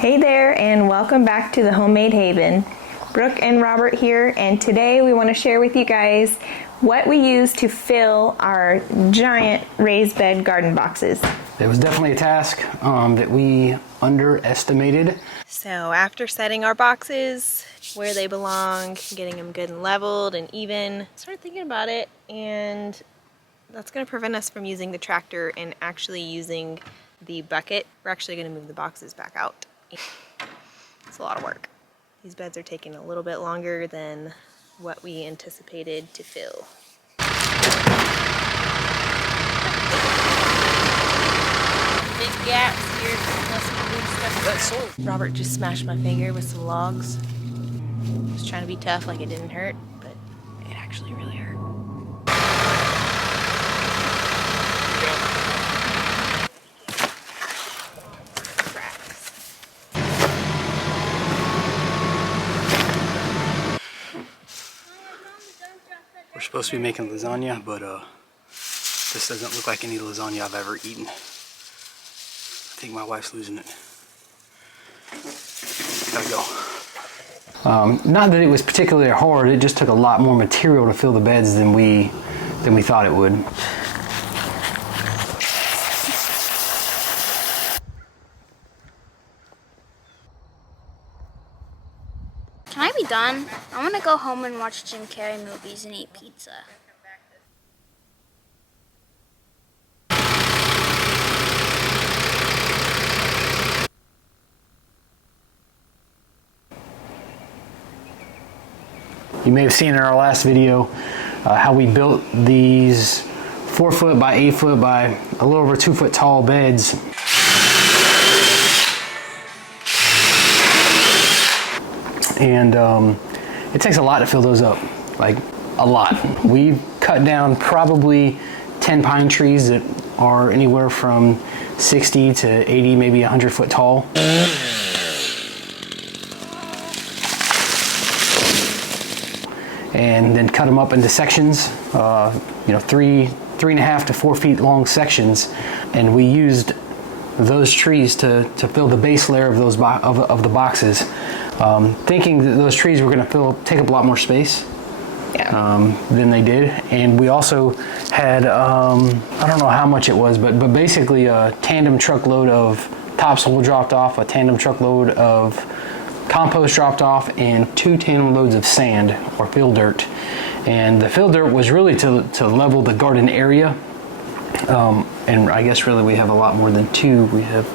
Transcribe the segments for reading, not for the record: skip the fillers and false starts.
Hey there, and welcome back to the Homemade Haven. Brooke and Robert here, and today we want to share with you guys what we use to fill our giant raised bed garden boxes. It was definitely a task that we underestimated. So after setting our boxes where they belong, getting them good and leveled and even, started thinking about it, and that's going to prevent us from using the tractor and actually using the bucket. We're actually going to move the boxes back out. It's a lot of work. These beds are taking a little bit longer than what we anticipated to fill. Big gaps here. Robert just smashed my finger with some logs. I was trying to be tough like it didn't hurt, but it actually really hurt. We're supposed to be making lasagna, but this doesn't look like any lasagna I've ever eaten. I think my wife's losing it. Gotta go. Not that it was particularly hard, it just took a lot more material to fill the beds than we thought it would. Can I be done? I want to go home and watch Jim Carrey movies and eat pizza. You may have seen in our last video how we built these 4 foot by 8 foot by a little over 2 foot tall beds. And it takes a lot to fill those up, like a lot. We've cut down probably 10 pine trees that are anywhere from 60 to 80, maybe 100 foot tall. And then cut them up into sections, 3.5 to 4 feet long sections. And we used those trees to fill the base layer of those of the boxes. Thinking that those trees were going to take up a lot more space than they did. And we also had, I don't know how much it was, but basically a tandem truckload of topsoil dropped off, a tandem truckload of compost dropped off, and 2 tandem loads of sand or fill dirt. And the fill dirt was really to level the garden area. And I guess really we have a lot more than 2. We have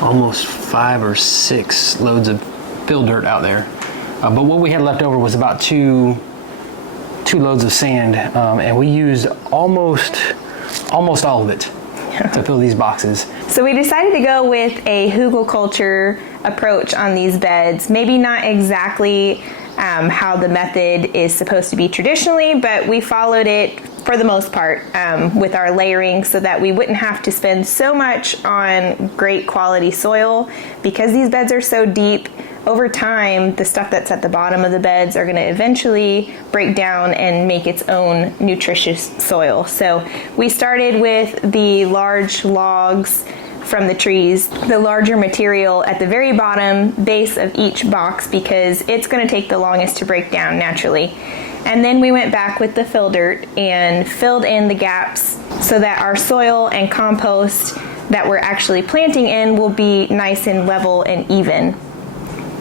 almost 5 or 6 loads of fill dirt out there, but what we had left over was about two loads of sand, and we used almost all of it to fill these boxes. So we decided to go with a Hugelkultur approach on these beds. Maybe not exactly how the method is supposed to be traditionally, but we followed it for the most part with our layering so that we wouldn't have to spend so much on great quality soil. Because these beds are so deep, over time the stuff that's at the bottom of the beds are going to eventually break down and make its own nutritious soil. So we started with the large logs from the trees, the larger material at the very bottom base of each box, because it's going to take the longest to break down naturally. And then we went back with the fill dirt and filled in the gaps so that our soil and compost that we're actually planting in will be nice and level and even.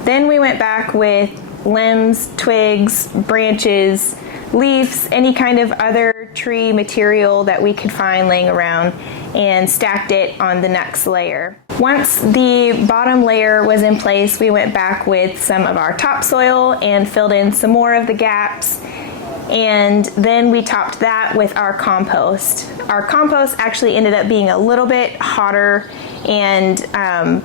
Then we went back with limbs, twigs, branches, leaves, any kind of other tree material that we could find laying around, and stacked it on the next layer. Once the bottom layer was in place, we went back with some of our topsoil and filled in some more of the gaps, and then we topped that with our compost. Our compost actually ended up being a little bit hotter and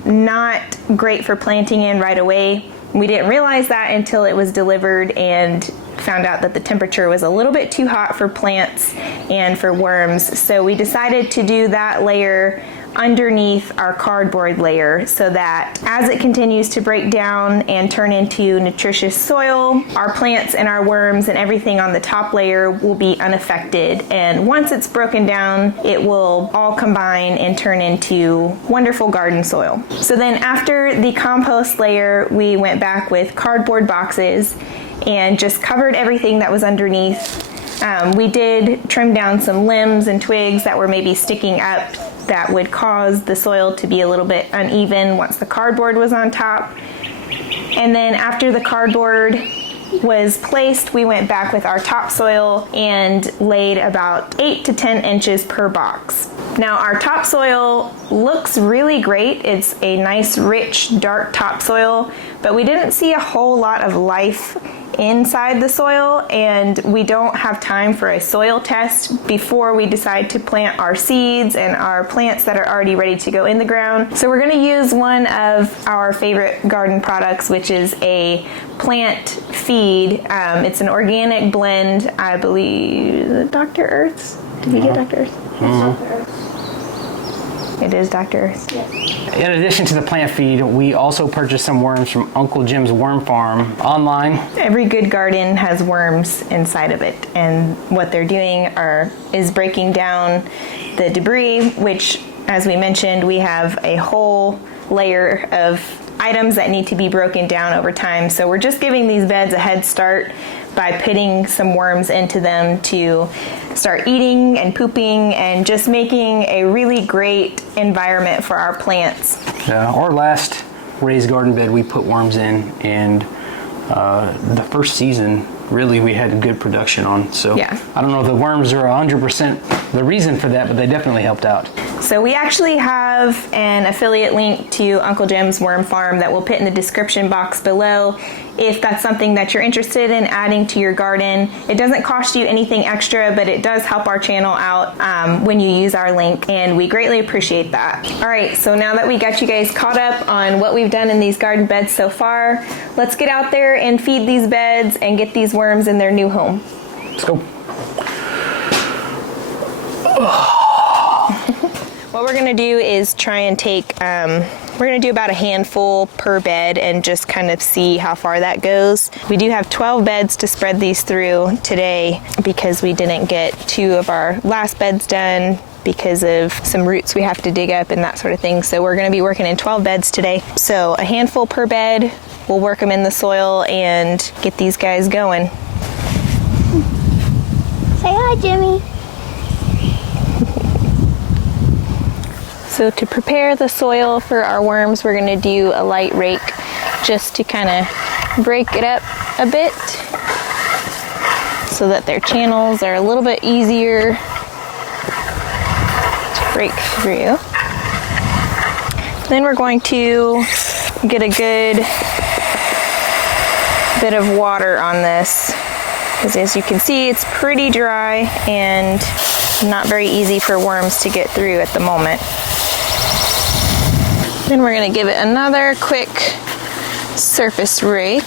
not great for planting in right away. We didn't realize that until it was delivered and found out that the temperature was a little bit too hot for plants and for worms. So we decided to do that layer underneath our cardboard layer so that as it continues to break down and turn into nutritious soil, our plants and our worms and everything on the top layer will be unaffected. And once it's broken down, it will all combine and turn into wonderful garden soil. So then after the compost layer, we went back with cardboard boxes and just covered everything that was underneath. We did trim down some limbs and twigs that were maybe sticking up that would cause the soil to be a little bit uneven once the cardboard was on top. And then after the cardboard was placed, we went back with our topsoil and laid about 8 to 10 inches per box. Now our topsoil looks really great. It's a nice, rich, dark topsoil, but we didn't see a whole lot of life inside the soil, and we don't have time for a soil test before we decide to plant our seeds and our plants that are already ready to go in the ground. So we're going to use one of our favorite garden products, which is a plant feed. It's an organic blend, I believe. Dr. Earth's? Did we get Dr. Earth's? Mm-hmm. It is Dr. Earth's. Yes. In addition to the plant feed, we also purchased some worms from Uncle Jim's Worm Farm online. Every good garden has worms inside of it, and what they're doing is breaking down the debris, which, as we mentioned, we have a whole layer of items that need to be broken down over time. So we're just giving these beds a head start by putting some worms into them to start eating and pooping and just making a really great environment for our plants. Our last raised garden bed we put worms in, and the first season really we had good production on. So yeah. I don't know if the worms are 100% the reason for that, but they definitely helped out. So we actually have an affiliate link to Uncle Jim's Worm Farm that we'll put in the description box below if that's something that you're interested in adding to your garden. It doesn't cost you anything extra, but it does help our channel out when you use our link, and we greatly appreciate that. All right, so now that we got you guys caught up on what we've done in these garden beds so far, let's get out there and feed these beds and get these worms in their new home. Let's go. What we're gonna do is try and take, we're gonna do about a handful per bed and just kind of see how far that goes. We do have 12 beds to spread these through today because we didn't get 2 of our last beds done because of some roots we have to dig up and that sort of thing. So we're gonna be working in 12 beds today. So a handful per bed, we'll work them in the soil and get these guys going. Say hi, Jimmy. So to prepare the soil for our worms, we're going to do a light rake just to kind of break it up a bit so that their channels are a little bit easier to break through. Then we're going to get a good bit of water on this, because as you can see, it's pretty dry and not very easy for worms to get through at the moment. Then we're going to give it another quick surface rake.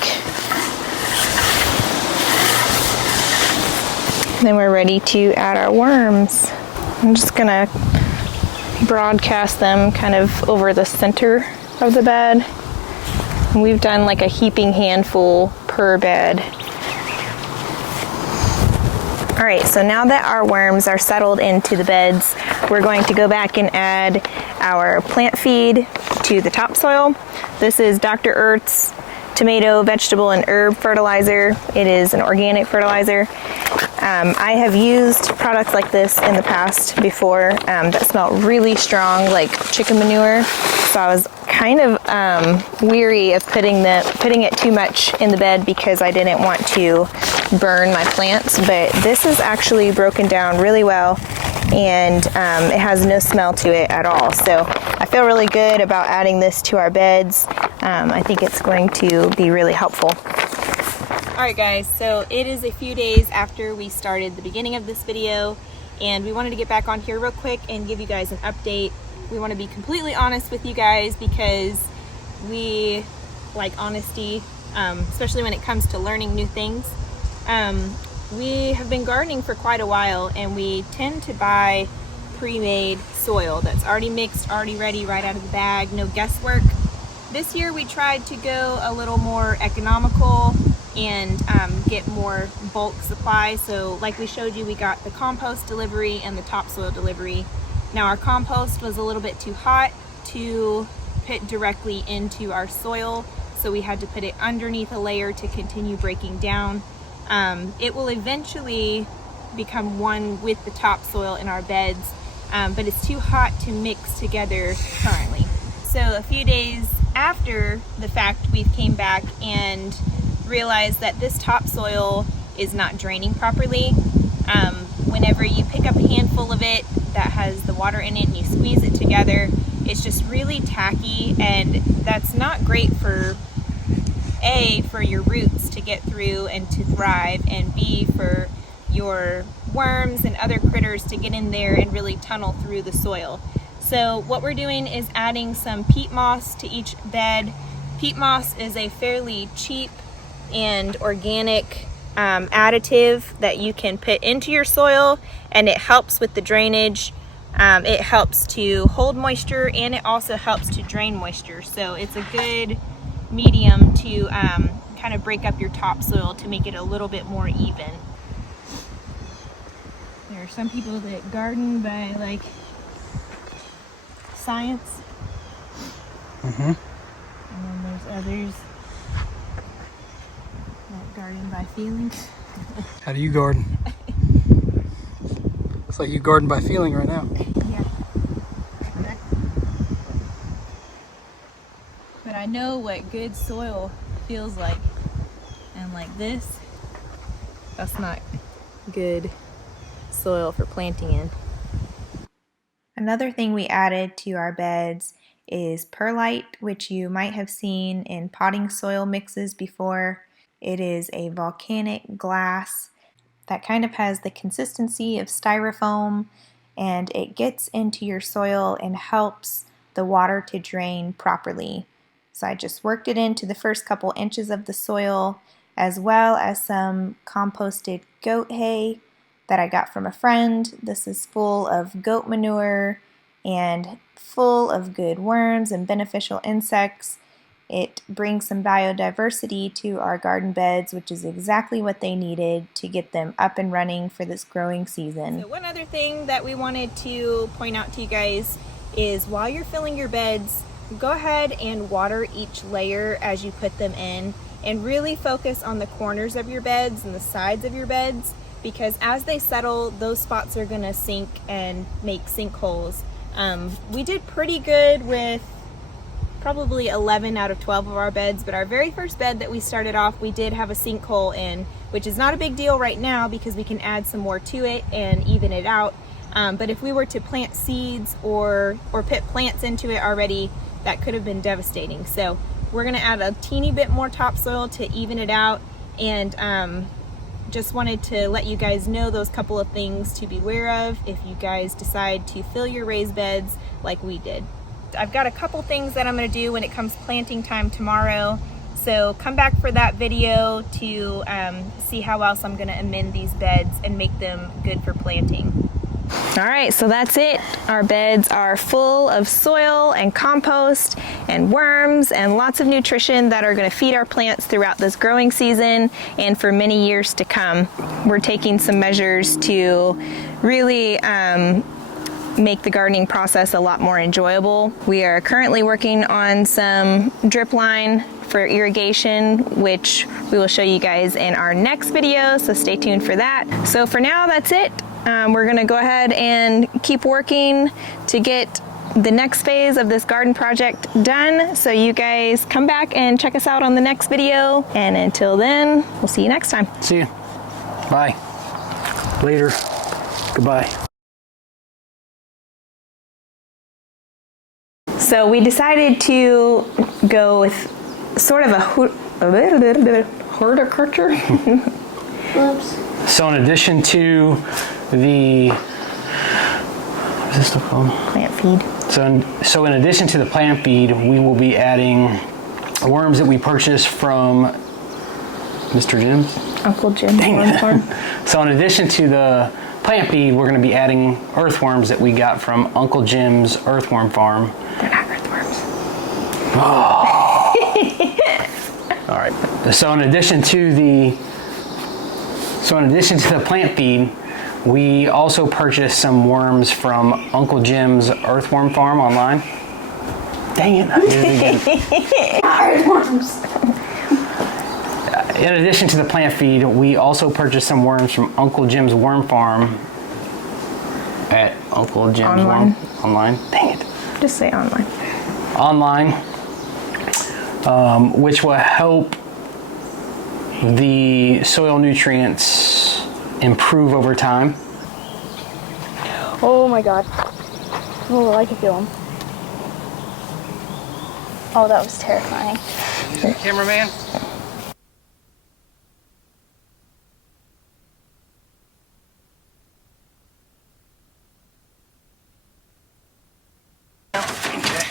Then we're ready to add our worms. I'm just going to broadcast them kind of over the center of the bed. And we've done like a heaping handful per bed. All right, so now that our worms are settled into the beds, we're going to go back and add our plant feed to the topsoil. This is Dr. Earth's tomato, vegetable, and herb fertilizer. It is an organic fertilizer. I have used products like this in the past before that smell really strong, like chicken manure. So I was kind of weary of putting it too much in the bed because I didn't want to burn my plants, but this is actually broken down really well, and it has no smell to it at all. So I feel really good about adding this to our beds. I think it's going to be really helpful. All right guys, so it is a few days after we started the beginning of this video, and we wanted to get back on here real quick and give you guys an update. We want to be completely honest with you guys because we like honesty, especially when it comes to learning new things. We have been gardening for quite a while, and we tend to buy pre-made soil that's already mixed, already ready, right out of the bag, no guesswork. This year we tried to go a little more economical and get more bulk supply. So like we showed you, we got the compost delivery and the topsoil delivery. Now our compost was a little bit too hot to put directly into our soil, so we had to put it underneath a layer to continue breaking down. It will eventually become one with the topsoil in our beds, but it's too hot to mix together currently. So a few days after the fact, we came back and realized that this topsoil is not draining properly. Whenever you pick up a handful of it that has the water in it and you squeeze it together, it's just really tacky, and that's not great for A, for your roots to get through and to thrive, and B, for your worms and other critters to get in there and really tunnel through the soil. So what we're doing is adding some peat moss to each bed. Peat moss is a fairly cheap and organic additive that you can put into your soil, and it helps with the drainage. It helps to hold moisture, and it also helps to drain moisture. So it's a good medium to kind of break up your topsoil to make it a little bit more even. There are some people that garden by like science, and then there's others that garden by feeling. How do you garden? Looks like you garden by feeling right now. Yeah. But I know what good soil feels like, and like this, that's not good soil for planting in. Another thing we added to our beds is perlite, which you might have seen in potting soil mixes before. It is a volcanic glass that kind of has the consistency of styrofoam, and it gets into your soil and helps the water to drain properly. So I just worked it into the first couple inches of the soil, as well as some composted goat hay that I got from a friend. This is full of goat manure and full of good worms and beneficial insects. It brings some biodiversity to our garden beds, which is exactly what they needed to get them up and running for this growing season. So one other thing that we wanted to point out to you guys is while you're filling your beds, go ahead and water each layer as you put them in, and really focus on the corners of your beds and the sides of your beds, because as they settle, those spots are going to sink and make sinkholes. We did pretty good with probably 11 out of 12 of our beds, but our very first bed that we started off, we did have a sinkhole in, which is not a big deal right now because we can add some more to it and even it out. But if we were to plant seeds or put plants into it already, that could have been devastating. So we're going to add a teeny bit more topsoil to even it out, and just wanted to let you guys know those couple of things to be aware of if you guys decide to fill your raised beds like we did. I've got a couple things that I'm going to do when it comes planting time tomorrow, so come back for that video to see how else I'm going to amend these beds and make them good for planting. All right, so that's it. Our beds are full of soil and compost and worms and lots of nutrition that are going to feed our plants throughout this growing season and for many years to come. We're taking some measures to really make the gardening process a lot more enjoyable. We are currently working on some drip line for irrigation, which we will show you guys in our next video, so stay tuned for that. So for now, that's it. We're gonna go ahead and keep working to get the next phase of this garden project done, so you guys come back and check us out on the next video, and until then, we'll see you next time. See you. Bye. Later. Goodbye. So we decided to go with sort of a horticulture. Whoops. So in addition to the, what is this stuff called? Plant feed. So in addition to the plant feed, we will be adding worms that we purchased from Mr. Jim's. Uncle Jim's Worm Farm. So in addition to the plant feed, we're going to be adding earthworms that we got from Uncle Jim's earthworm farm. They're not earthworms. All right. So in addition to the plant feed, we also purchased some worms from Uncle Jim's earthworm farm online. Dang it! I did it again. Earthworms. In addition to the plant feed, we also purchased some worms from Uncle Jim's worm farm at Uncle Jim's Online. Online. Dang it. Just say online. Online, which will help the soil nutrients improve over time. Oh my god. Oh, I can feel them. Oh, that was terrifying. Cameraman. Okay.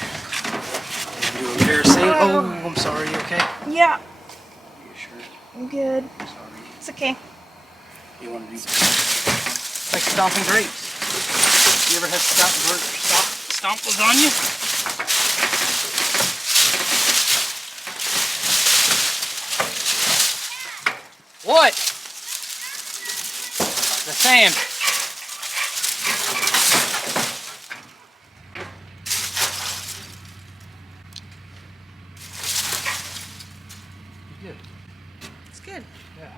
Do a embarrassing. Oh, I'm sorry. You okay? Yeah, You sure? I'm good. Sorry. It's okay. You want to do like stomping grapes? You ever had stomp lasagna? What? The sand. Good. It's good. Yeah.